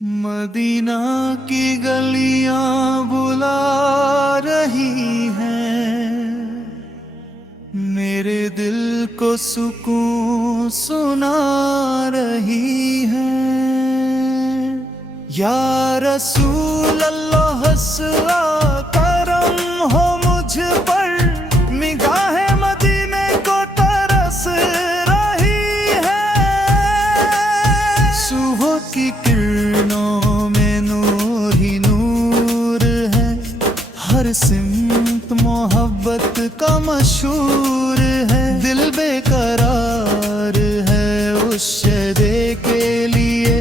Medina की गलियां बुला रही हैं, मेरे दिल को सुकून सुना रही हैं। या रसूल अल्लाह हस्सा करम हो मुझ पर, निगाहें मदीने को तरस रही है। सुबह की किरणों में नूर ही नूर है, हर सिमत मोहब्बत का मशहूर है। दिल बेकरार है उस शहर के लिए,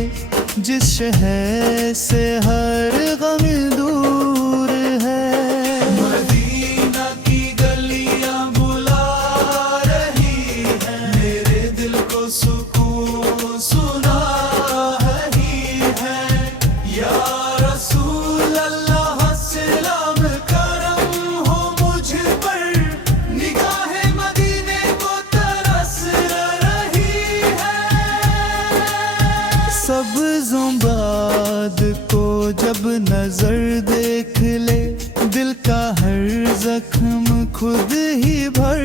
जिस शहर से हर गम दूर है। मदीना की गलियां बुला रही हैं, मेरे दिल को सुकून सुना रही है। या रसूल अल्लाह सलाम करम हो मुझ पर, निगाहें मदीने को तरस रही है। सब्ज़ों बाद को जब नजर देख ले, दिल का हर जख्म खुद ही भर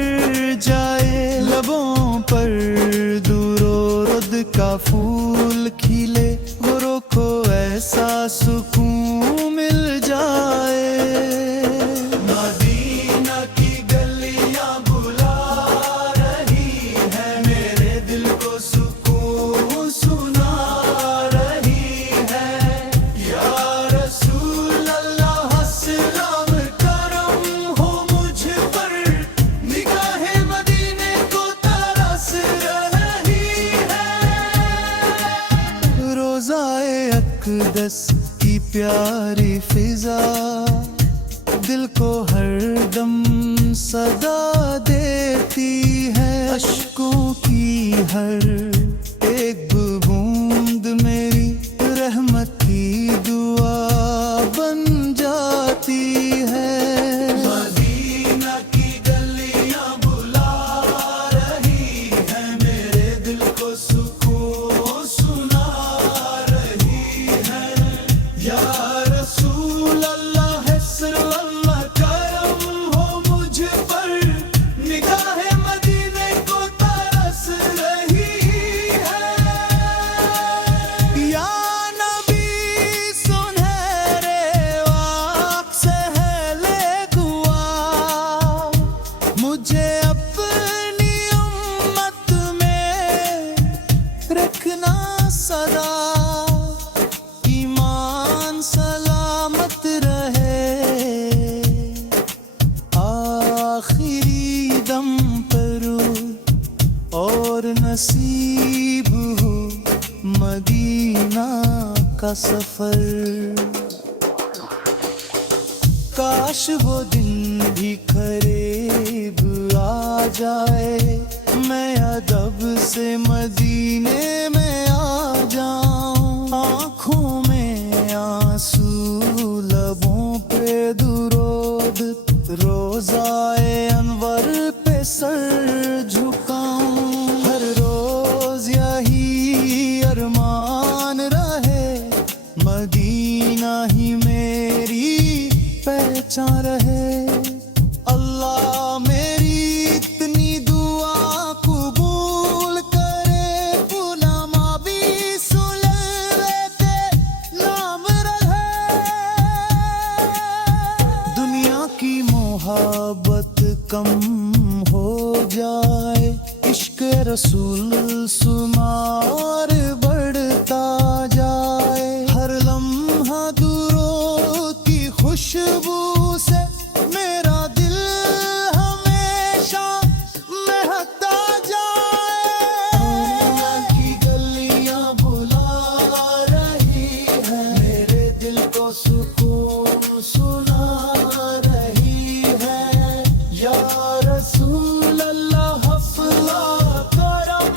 जाए। लबों पर दुरूद का फूल खिले, गुरों को ऐसा सुकून मिल जाए। मदीना की गलियां बुला रही हैं, मेरे दिल को सुकून सुना रही है। या रसूल अल्लाह सलाम करम हो मुझ पर, निगाहें मदीने को तरस रही है। रोज़ाए अक़दस की प्यारी फिजा, दिल को हर दम सदा देती है। अश्कों की हर एक बूंद मेरी रहमत की दुआ बन जाती है। मदीना की गलियां बुला रही हैं, मेरे दिल को सुकून सुना रही है। या रसूल अल्लाह सल्लल्लाहु करम हो मुझ पर, निगाहें मदीने को तरस रही है। या नबी सुनहरे वाक़ से है ले दुआ, मुझे अपनी उम्मत में रखना सदा। ईमान सलामत रहे आखिरी दम पर, और नसीब हो मदीना का सफर। काश वो दिन भी करीब आ जाए, मैं अदब से मदीने में आ जाऊं। आँखों में आंसू, लबों पे दुरूद, रोज़ाए अनवर पे सर झुकाऊं। हर रोज यही अरमान रहे, मदीना ही मेरी पहचान रहे। अल्लाह मेरी इतनी दुआ कबूल करे, गुलामा भी सुलवे के नाम रहे। दुनिया की मोहब्बत कम हो जाए, इश्क रसूल सुमार बढ़ता जाए। हर लम्हा दूरों की खुशबू से मेरा दिल हमेशा महकता जाए। मदीना की गलियां बुला रही हैं, मेरे दिल को सुकून सुना रही है। या रसूल अल्लाह हफ्ला करम